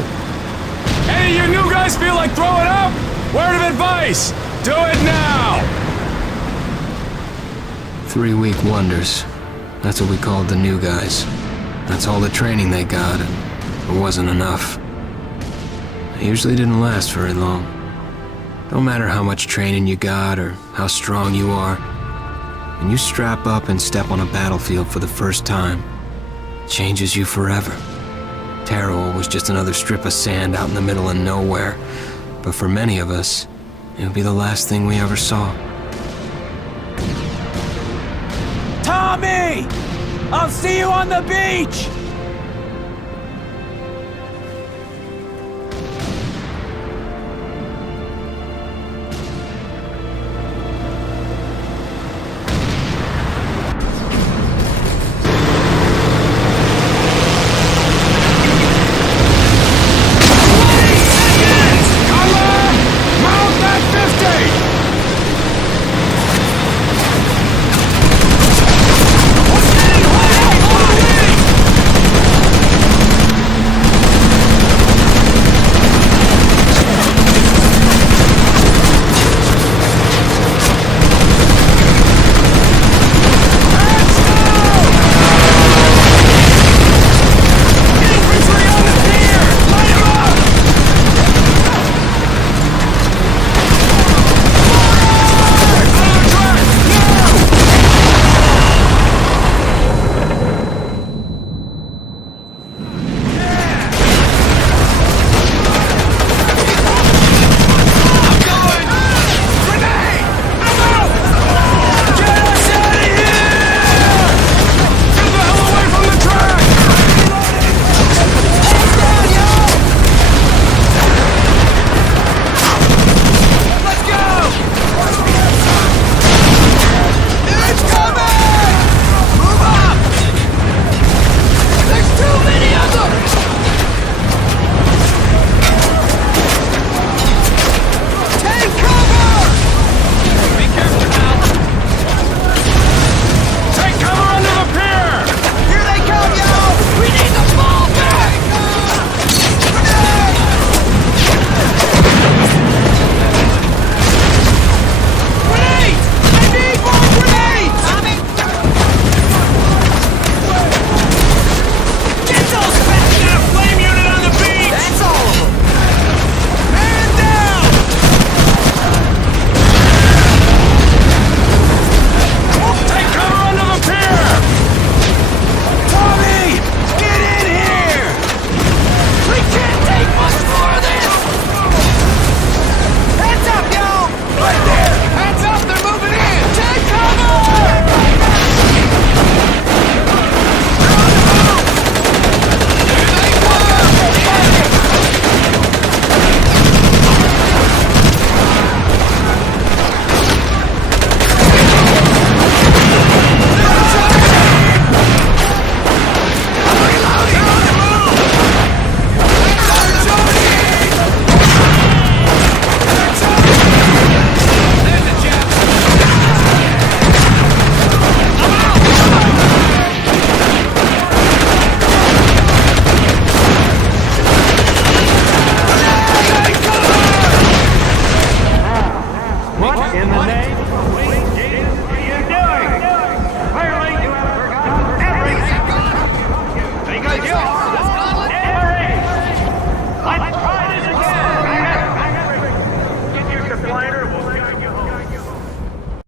do! Any of you new guys feel like throwing up? Word of advice! Do it now! 3-week wonders. That's what we called the new guys. That's all the training they got, and it wasn't enough. It usually didn't last very long. Don't matter how much training you got or how strong you are. When you strap up and step on a battlefield for the first time, it changes you forever. Terror was just another strip of sand out in the middle of nowhere, but for many of us, it would be the last thing we ever saw. Tommy! I'll see you on the beach!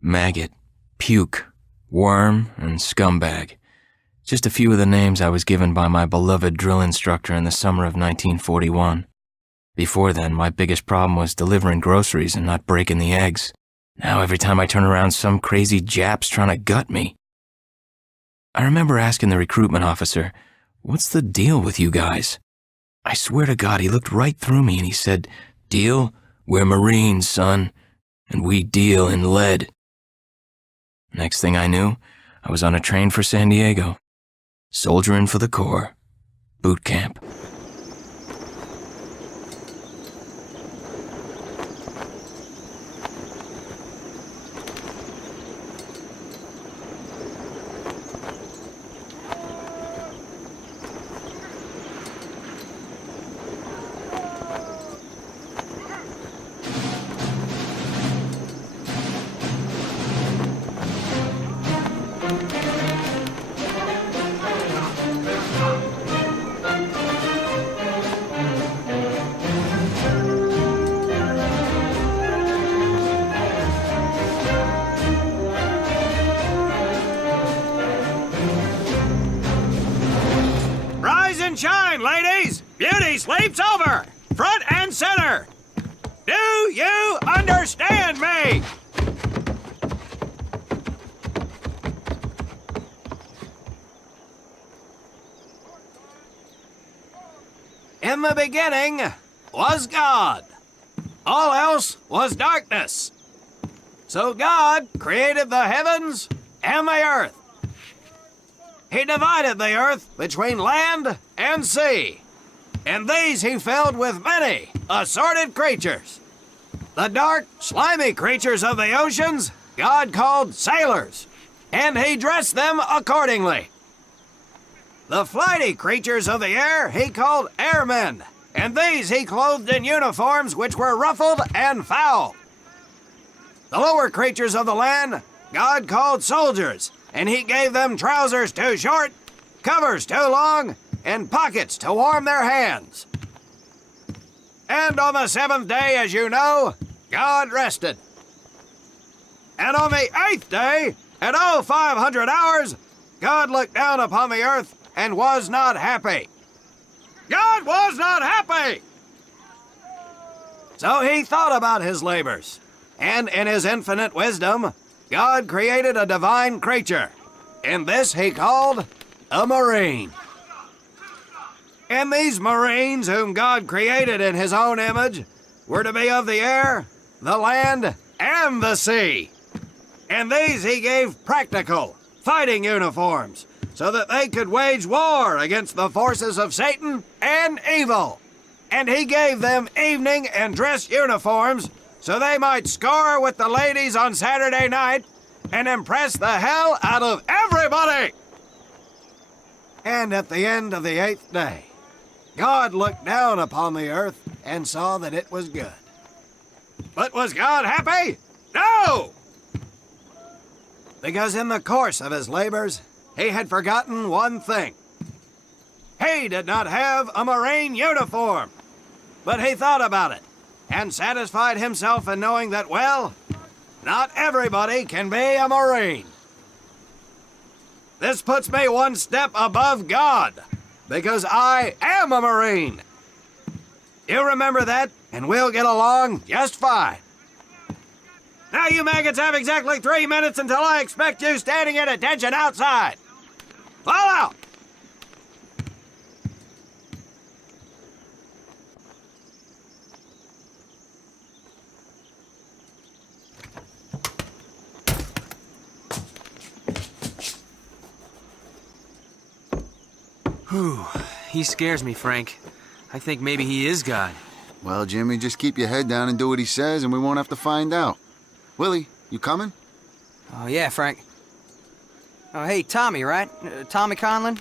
Maggot, puke, worm, and scumbag. Just a few of the names I was given by my beloved drill instructor in the summer of 1941. Before then, my biggest problem was delivering groceries and not breaking the eggs. Now every time I turn around, some crazy Jap's trying to gut me. I remember asking the recruitment officer, "What's the deal with you guys?" I swear to God, he looked right through me and he said, "Deal? We're Marines, son, and we deal in lead." Next thing I knew, I was on a train for San Diego. Soldiering for the Corps. Boot camp. he sleeps over, front and center. Do you understand me? In the beginning was God. All else was darkness. So God created the heavens and the earth. He divided the earth between land and sea, and these he filled with many assorted creatures. The dark, slimy creatures of the oceans God called sailors, and he dressed them accordingly. The flighty creatures of the air he called airmen, and these he clothed in uniforms which were ruffled and foul. The lower creatures of the land God called soldiers, and he gave them trousers too short, covers too long, and pockets to warm their hands. And on the seventh day, as you know, God rested. And on the eighth day, at 0500 hours, God looked down upon the earth and was not happy. God was not happy! So he thought about his labors, and in his infinite wisdom, God created a divine creature, and this he called a marine. And these marines, whom God created in his own image, were to be of the air, the land, and the sea. And these he gave practical, fighting uniforms, so that they could wage war against the forces of Satan and evil. And he gave them evening and dress uniforms, so they might score with the ladies on Saturday night and impress the hell out of everybody. And at the end of the eighth day, God looked down upon the earth and saw that it was good. But was God happy? No! Because in the course of his labors, he had forgotten one thing. He did not have a marine uniform. But he thought about it and satisfied himself in knowing that, well, not everybody can be a marine. This puts me one step above God, because I am a marine. You remember that, and we'll get along just fine. Now you maggots have exactly 3 minutes until I expect you standing at attention outside. Fall out! Whew. He scares me, Frank. I think maybe he is God. Well, Jimmy, just keep your head down and do what he says, and we won't have to find out. Willie, you coming? Oh, yeah, Frank. Oh, hey, Tommy, right? Tommy Conlon?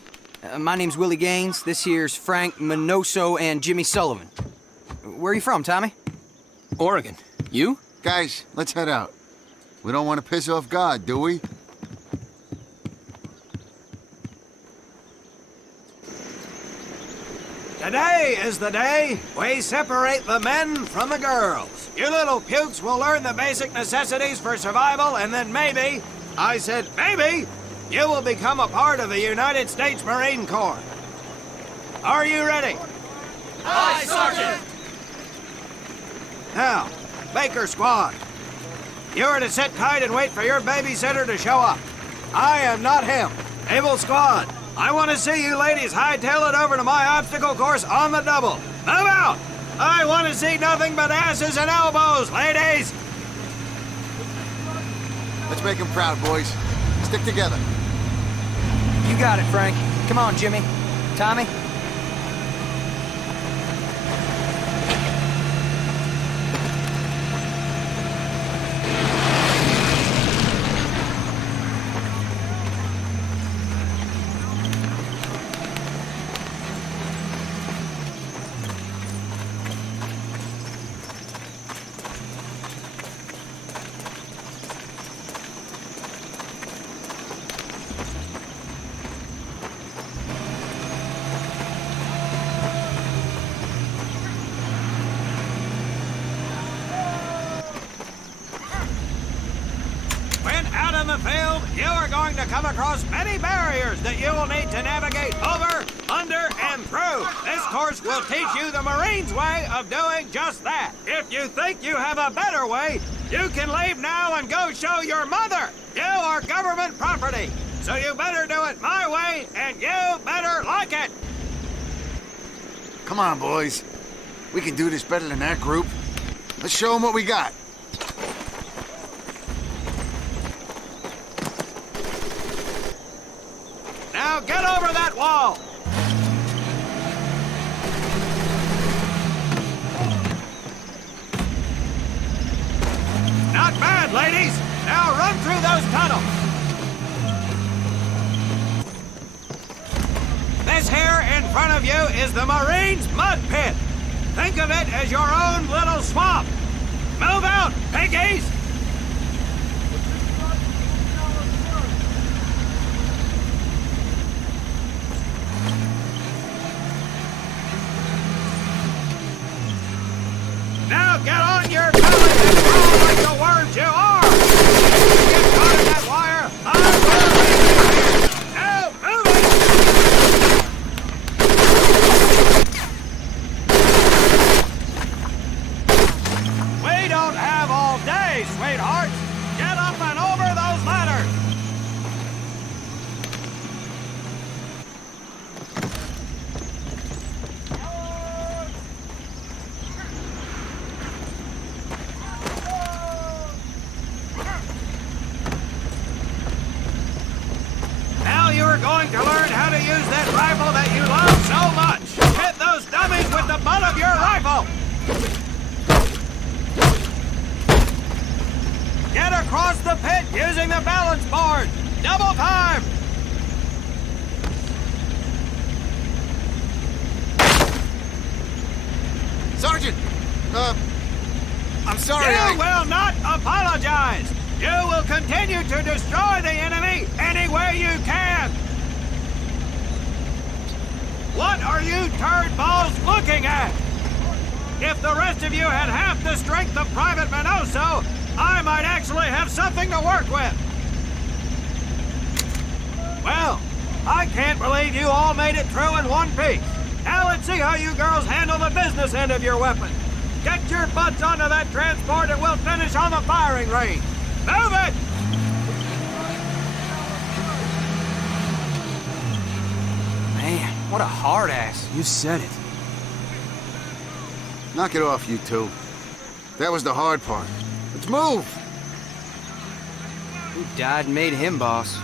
My name's Willie Gaines. This here's Frank Minoso and Jimmy Sullivan. Where are you from, Tommy? Oregon. You? Guys, let's head out. We don't want to piss off God, do we? Today is the day we separate the men from the girls. You little pukes will learn the basic necessities for survival, and then maybe, I said maybe, you will become a part of the United States Marine Corps. Are you ready? Aye, Sergeant! Now, Baker Squad, you are to sit tight and wait for your babysitter to show up. I am not him. Able Squad, I want to see you ladies hightail it over to my obstacle course on the double. Move out! I want to see nothing but asses and elbows, ladies! Let's make him proud, boys. Stick together. You got it, Frank. Come on, Jimmy. Tommy? You are going to come across many barriers that you will need to navigate over, under, and through. This course will teach you the Marines' way of doing just that. If you think you have a better way, you can leave now and go show your mother. You are government property, so you better do it my way, and you better like it. Come on, boys. We can do this better than that group. Let's show them what we got. Now get over that wall. Not bad, ladies. Now run through those tunnels. This here in front of you is the Marines' mud pit. Think of it as your own little swamp. Move out, piggies! Now get on your belly and crawl like the worms you are! If you get caught in that wire, I will leave you here! Now move it! We don't have all day, sweethearts! Get up and over those ladders! Now you are going to learn how to use that rifle that you love so much. Hit those dummies with the butt of your rifle. Get across the pit using the balance board. Double time. Sergeant! I'm sorry, You will not apologize. You will continue to destroy the enemy any way you can. What are you turd balls looking at? If the rest of you had half the strength of Private Minoso, I might actually have something to work with. Well, I can't believe you all made it through in one piece. Now let's see how you girls handle the business end of your weapon. Get your butts onto that transport and we'll finish on the firing range. Move it! Man, what a hard ass. You said it. Knock it off, you two. That was the hard part. Let's move! Who died and made him boss?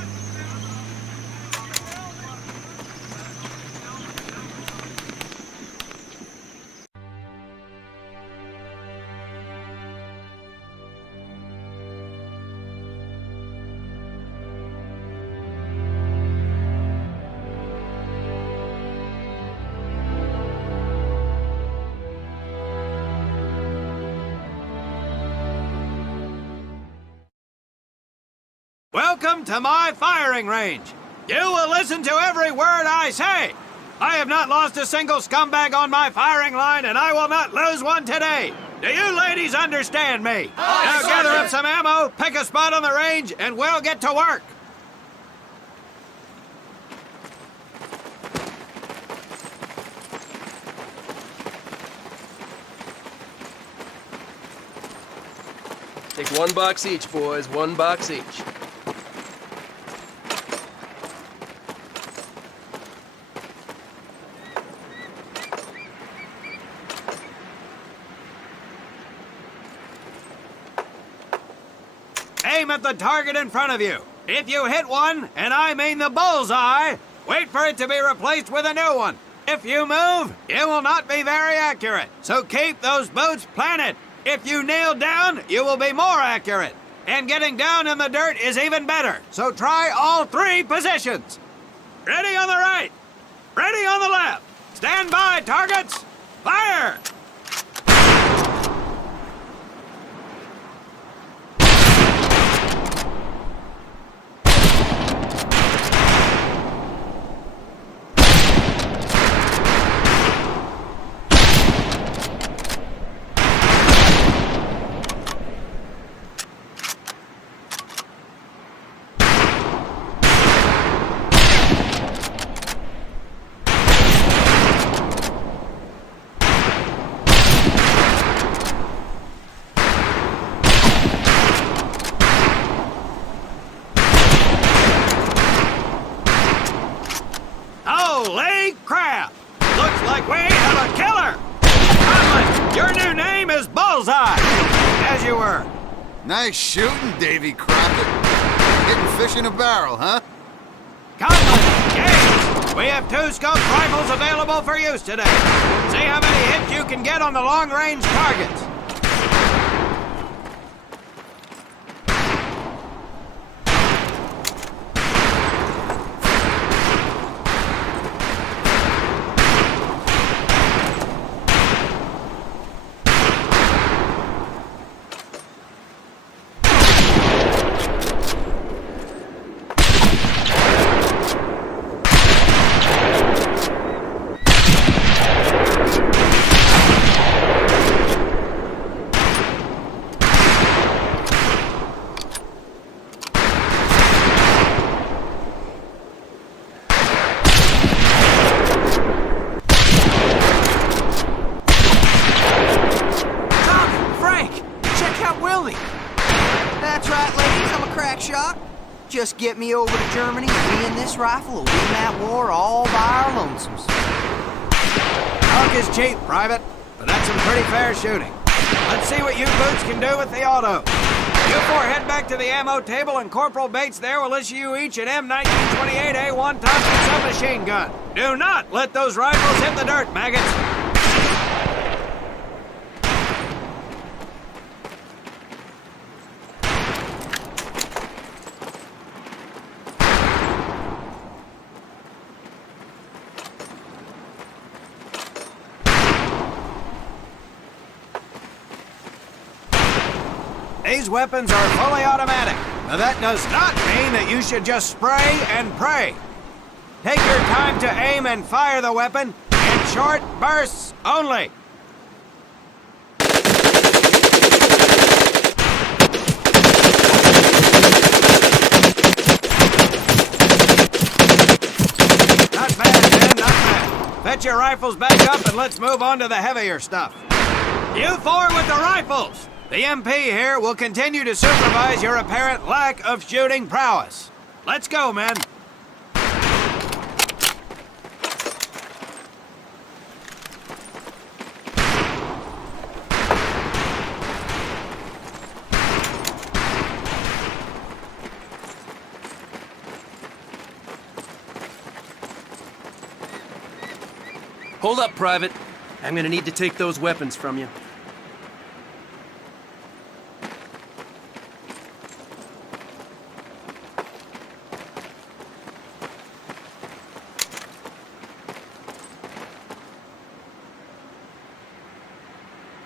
Welcome to my firing range. You will listen to every word I say. I have not lost a single scumbag on my firing line, and I will not lose one today. Do you ladies understand me? Now gather up some ammo, pick a spot on the range, and we'll get to work. Take 1 box each, boys. 1 box each. Aim at the target in front of you. If you hit one, and I mean the bullseye, wait for it to be replaced with a new one. If you move, it will not be very accurate, so keep those boots planted. If you kneel down, you will be more accurate. And getting down in the dirt is even better, so try all 3 positions. Ready on the right. Ready on the left. Stand by, targets. Fire! bullseye, as you were. Nice shooting, Davy Crockett. Hitting fish in a barrel, huh? Conlon, Gaines, we have 2 scoped rifles available for use today. See how many hits you can get on the long-range targets. That's right, ladies, I'm a crack shot. Just get me over to Germany and me and this rifle will win that war all by our lonesomes. Talk is cheap, Private, but that's some pretty fair shooting. Let's see what you boots can do with the auto. You 4 head back to the ammo table and Corporal Bates there will issue you each an M1928A1 Thompson submachine gun. Do not let those rifles hit the dirt, maggots. These weapons are fully automatic, but that does not mean that you should just spray and pray. Take your time to aim and fire the weapon in short bursts only. Not bad, man, not bad. Fetch your rifles back up and let's move on to the heavier stuff. You 4 with the rifles! The MP here will continue to supervise your apparent lack of shooting prowess. Let's go, men. Hold up, Private. I'm gonna need to take those weapons from you.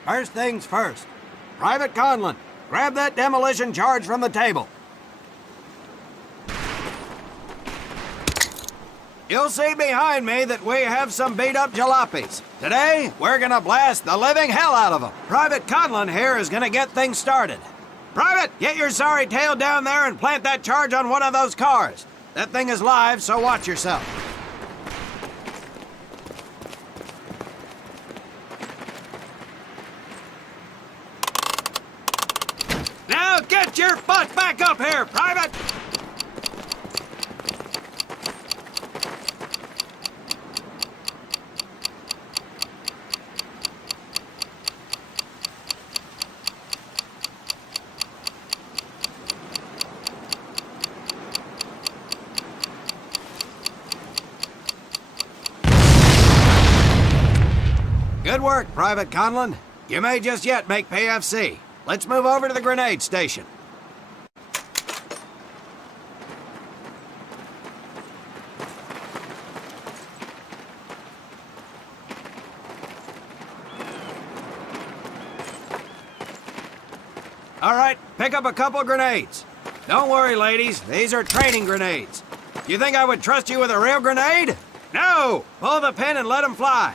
First things first. Private Conlon, grab that demolition charge from the table. You'll see behind me that we have some beat-up jalopies. Today, we're gonna blast the living hell out of them. Private Conlon here is gonna get things started. Private, get your sorry tail down there and plant that charge on one of those cars. That thing is live, so watch yourself. Now get your butt back up here, Private! Good work, Private Conlon. You may just yet make PFC. Let's move over to the grenade station. All right, pick up a couple grenades. Don't worry, ladies. These are training grenades. You think I would trust you with a real grenade? No! Pull the pin and let them fly.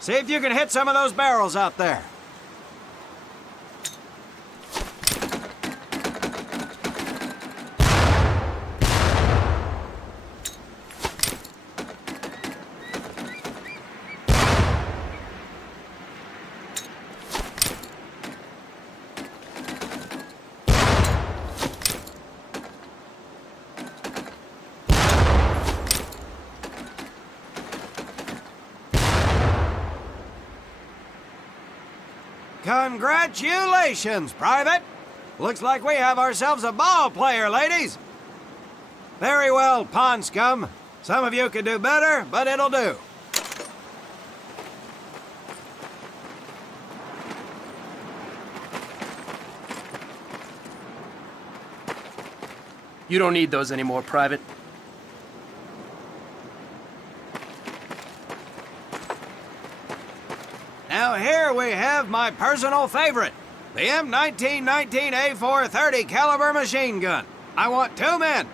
See if you can hit some of those barrels out there. Congratulations, Private! Looks like we have ourselves a ball player, ladies. Very well, pond scum. Some of you could do better, but it'll do. You don't need those anymore, Private. Now here we have my personal favorite, the M1919A430 caliber machine gun. I want 2 men.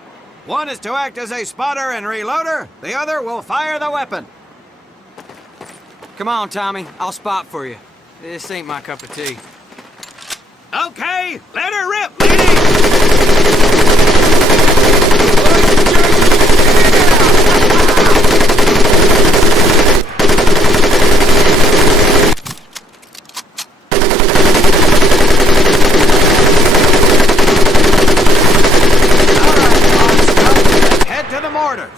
One is to act as a spotter and reloader. The other will fire the weapon. Come on, Tommy. I'll spot for you. This ain't my cup of tea. Okay, let her rip, lady! Mortars.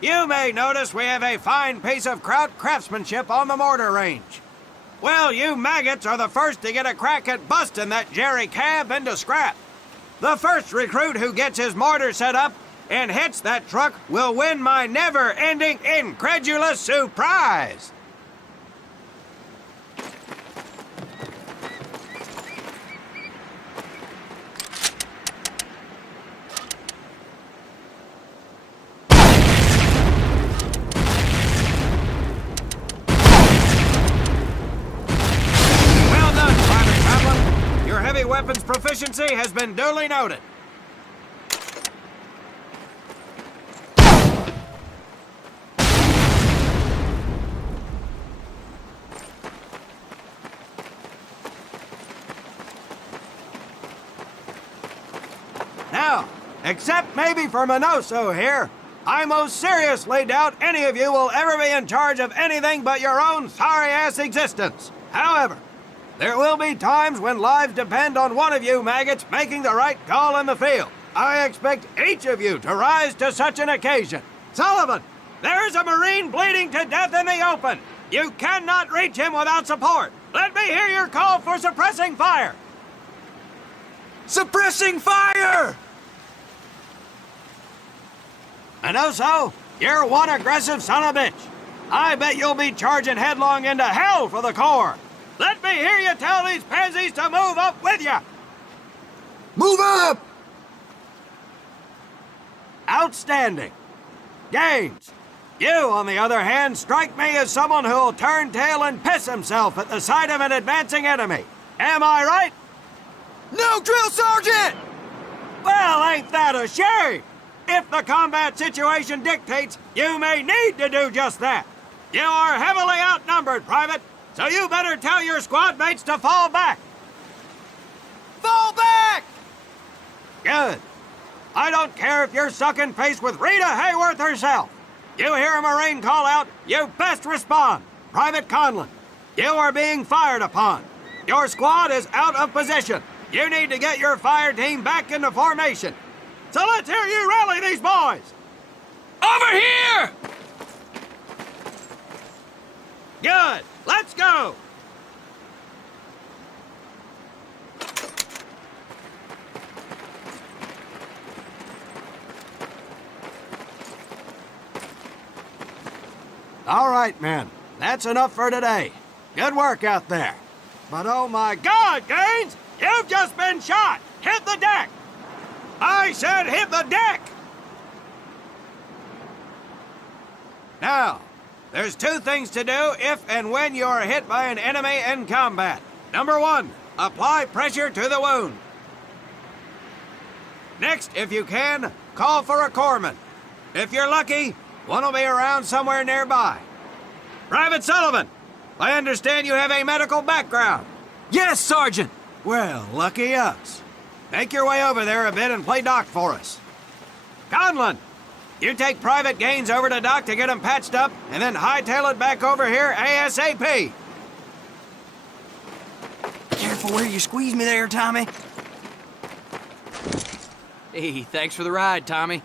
You may notice we have a fine piece of Kraut craftsmanship on the mortar range. Well, you maggots are the first to get a crack at busting that Jerry cab into scrap. The first recruit who gets his mortar set up and hits that truck will win my never-ending incredulous surprise. Weapons proficiency has been duly noted. Now, except maybe for Minoso here, I most seriously doubt any of you will ever be in charge of anything but your own sorry-ass existence. However, there will be times when lives depend on one of you maggots making the right call in the field. I expect each of you to rise to such an occasion. Sullivan, there is a Marine bleeding to death in the open. You cannot reach him without support. Let me hear your call for suppressing fire. Suppressing fire! Minoso, you're one aggressive son of a bitch. I bet you'll be charging headlong into hell for the Corps. Let me hear you tell these pansies to move up with you! Move up! Outstanding. Gaines, you, on the other hand, strike me as someone who'll turn tail and piss himself at the sight of an advancing enemy. Am I right? No, Drill Sergeant! Well, ain't that a shame? If the combat situation dictates, you may need to do just that. You are heavily outnumbered, Private. So you better tell your squad mates to fall back. Fall back! Good. I don't care if you're sucking face with Rita Hayworth herself. You hear a Marine call out, you best respond. Private Conlon, you are being fired upon. Your squad is out of position. You need to get your fire team back into formation. So let's hear you rally these boys. Over here! Good. Let's go! All right, men. That's enough for today. Good work out there. But oh my God, Gaines! You've just been shot! Hit the deck! I said hit the deck! Now, there's 2 things to do if and when you are hit by an enemy in combat. Number 1, apply pressure to the wound. Next, if you can, call for a corpsman. If you're lucky, one will be around somewhere nearby. Private Sullivan, I understand you have a medical background. Yes, Sergeant! Well, lucky us. Make your way over there a bit and play doc for us. Conlon, you take Private Gaines over to Doc to get him patched up, and then hightail it back over here ASAP. Careful where you squeeze me there, Tommy. Hey, thanks for the ride, Tommy.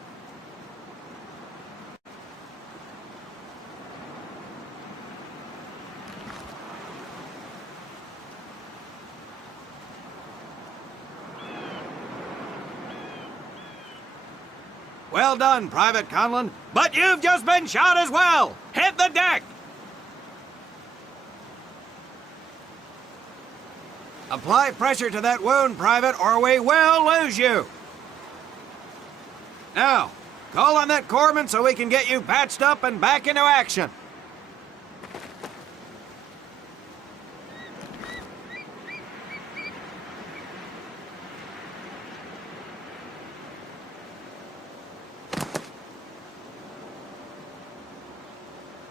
Well done, Private Conlon, but you've just been shot as well! Hit the deck! Apply pressure to that wound, Private, or we will lose you! Now, call on that corpsman so we can get you patched up and back into action.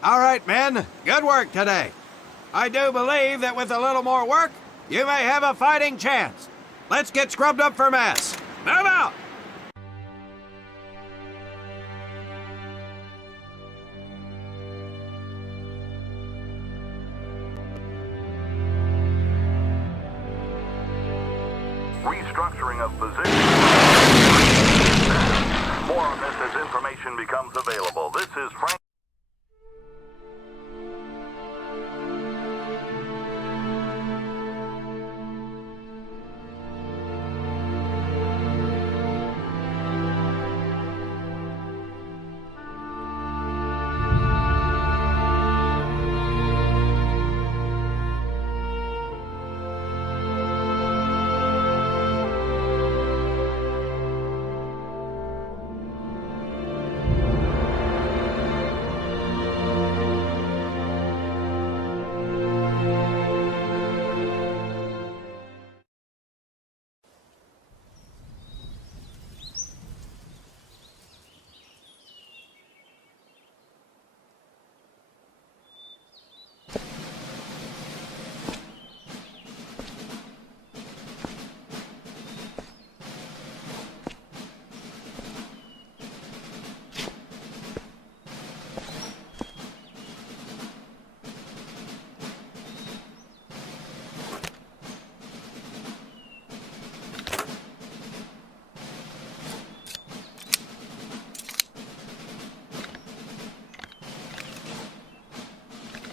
All right, men. Good work today. I do believe that with a little more work, you may have a fighting chance. Let's get scrubbed up for mass. Move out! Restructuring of position. More on this as information becomes available. This is Frank.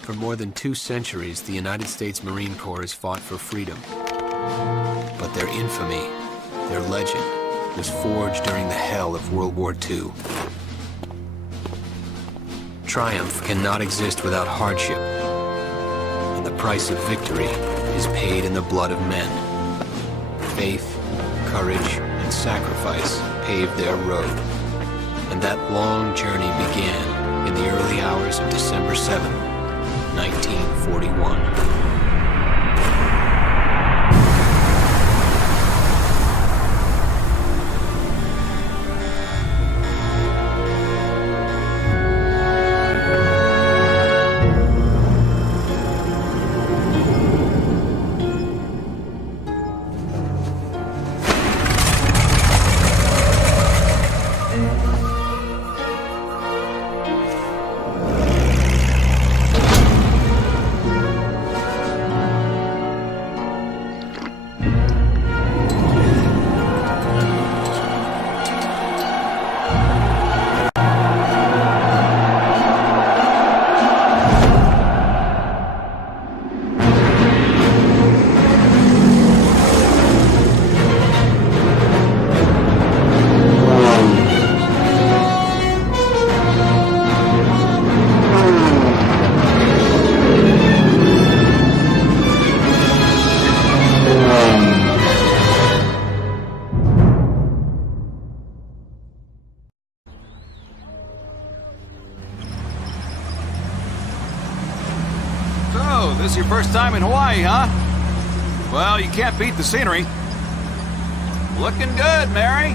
For more than 2 centuries, the United States Marine Corps has fought for freedom. But their infamy, their legend, was forged during the hell of World War II. Triumph cannot exist without hardship, and the price of victory is paid in the blood of men. Faith, courage, and sacrifice paved their road, and that long journey began in the early hours of December 7th, 1941. So, this is your first time in Hawaii, huh? Well, you can't beat the scenery. Looking good, Mary.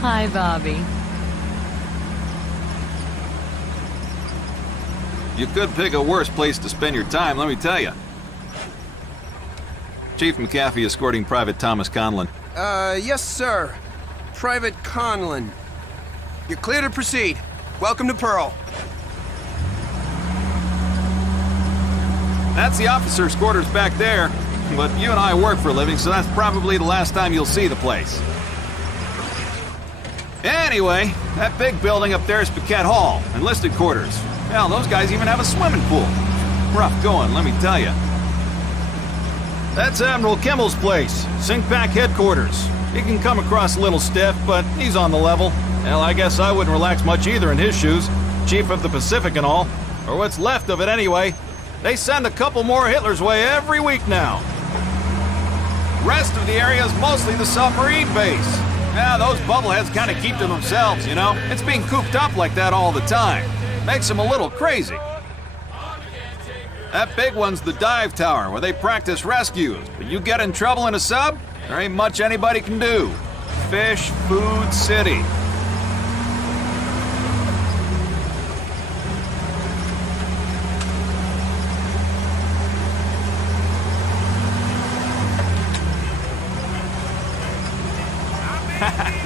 Hi, Bobby. You could pick a worse place to spend your time, let me tell you. Chief McAfee escorting Private Thomas Conlon. Yes, sir. Private Conlon. You're clear to proceed. Welcome to Pearl. That's the officer's quarters back there, but you and I work for a living, so that's probably the last time you'll see the place. Anyway, that big building up there is Paquette Hall, enlisted quarters. Hell, those guys even have a swimming pool. Rough going, let me tell you. That's Admiral Kimmel's place, SINCPAC headquarters. He can come across a little stiff, but he's on the level. Hell, I guess I wouldn't relax much either in his shoes. Chief of the Pacific and all. Or what's left of it anyway. They send a couple more Hitler's way every week now. Rest of the area is mostly the submarine base. Yeah, those bubbleheads kind of keep to themselves, you know? It's being cooped up like that all the time. Makes them a little crazy. That big one's the dive tower, where they practice rescues. But you get in trouble in a sub, there ain't much anybody can do. Fish Food City.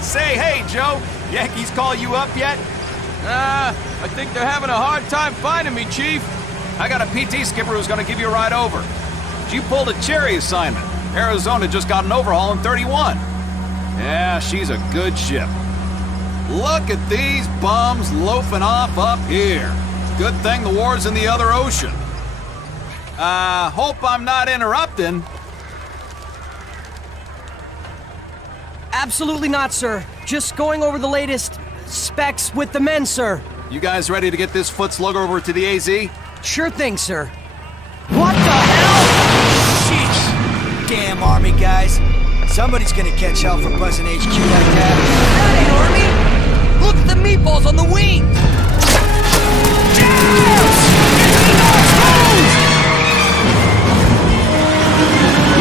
Say, hey, Joe, Yankees call you up yet? I think they're having a hard time finding me, Chief. I got a PT skipper who's gonna give you a ride over. She pulled a Cherry assignment. Arizona just got an overhaul in 31. Yeah, she's a good ship. Look at these bums loafing off up here. Good thing the war's in the other ocean. Hope I'm not interrupting. Absolutely not, sir. Just going over the latest specs with the men, sir. You guys ready to get this foot slugger over to the AZ? Sure thing, sir. What the hell? Jeez. Damn Army guys. Somebody's gonna catch hell for buzzing HQ like that. That ain't Army! Look at the meatballs on the wing!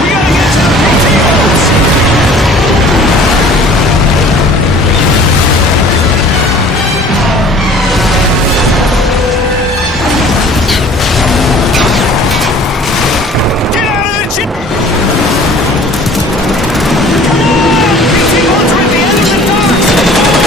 We gotta get to the PTOs! Get out of the ship! Come on! PTOs are at the end of the dock!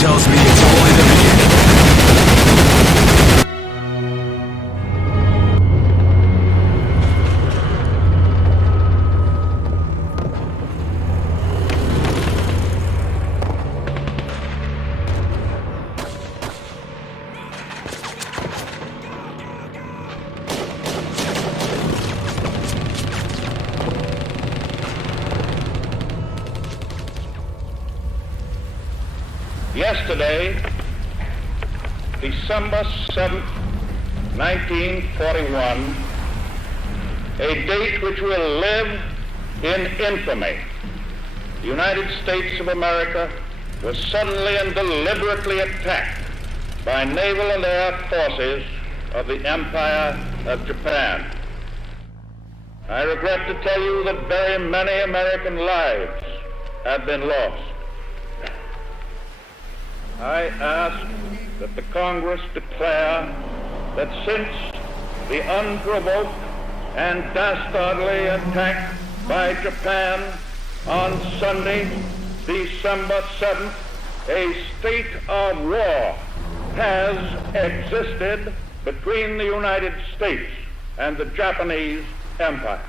tells me it's only the beginning. Yesterday, December 7th, 1941, a date which will live in infamy. The United States of America was suddenly and deliberately attacked by naval and air forces of the Empire of Japan. I regret to tell you that very many American lives have been lost. I ask that the Congress declare that since the unprovoked and dastardly attack by Japan on Sunday, December 7th, a state of war has existed between the United States and the Japanese Empire.